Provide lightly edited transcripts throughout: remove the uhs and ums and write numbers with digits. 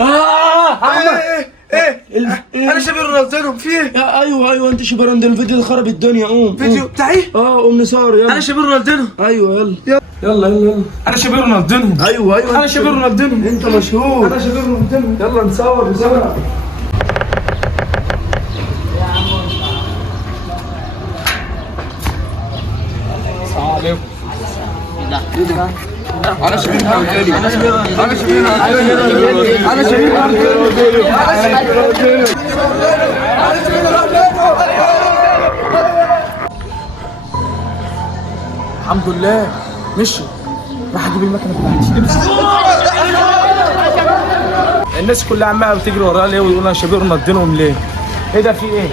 انا شبيه رونالدينو في ايه؟ ايوه انت شبه رونالدينو. الفيديو ده خرب الدنيا. قوم فيديو بتاعي؟ قوم نصور. يلا انا شبيه رونالدينو. ايوه يلا انا شبيه رونالدينو. ايوه انا شبيه رونالدينو. انت مشهور. انا شبيه رونالدينو. يلا نصور بسرعه. السلام عليكم. انا شبيه رونالدينو. انا شبيه رونالدينو. انا شبيه رونالدينو. الحمد لله مشوا. راح اجيب المكنه بتاعتي. الناس كلها عماله بتجري ورايا ليه ويقولوا انا شبيه رونالدينو ليه؟ ايه ده في ايه؟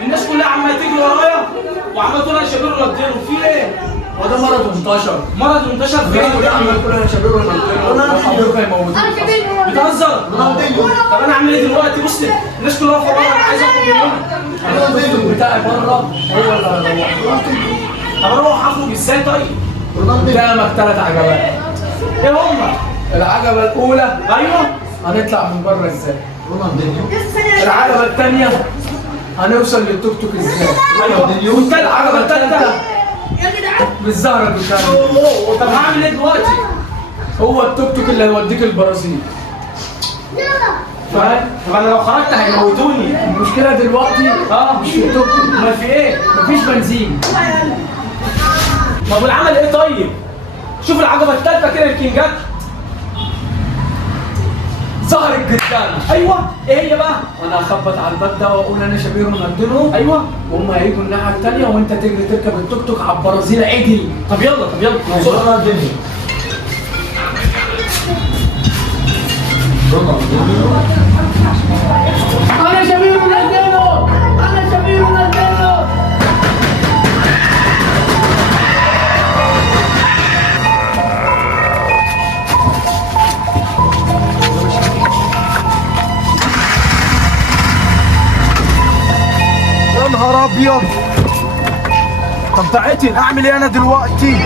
الناس كلها عماله تجري ورايا وعماله تقول انا شبيه رونالدينو في ايه؟ هو ده مرض منتشر. مرض منتشر فين؟ عمال تقول انا شبيه رونالدينو. بتهزر؟ طب انا اعمل ايه دلوقتي؟ بص الناس كلها واقفه بره. انا عايز اخرج من هنا. الفيديو بتاعي بره. هو اللي طب اروح اخرج ازاي طيب؟ قدامك 3 عجبات. ايه هم؟ العجبه الاولى ايوه هنطلع من بره ازاي؟ العجبه الثانيه هنوصل للتوك توك ازاي؟ ايوه العجبه الثالثه بالزهره بتاعتي. طب هعمل ايه دلوقتي؟ هو التوك توك اللي هيوديك البرازيل. فاهم؟ طب انا لو خرجت هيموتوني. المشكله دلوقتي مش في التوك توك. ما في ايه؟ مفيش بنزين. طب والعمل ايه طيب؟ شوف العجبه الثالثه كده الكينجات ظهرت قدامي. ايوه ايه هي بقى؟ انا هخبط على الباب ده واقول انا شبيه رونالدينو. ايوه وهم هيجوا الناحيه الثانيه وانت تجري تركب التوك توك على البرازيل عدل. طب يلا رونالدينو. انا شبيه رونالدينو. انا شبيه رونالدينو. يا نهار ابيض. طب تعالي اعمل ايه انا دلوقتي؟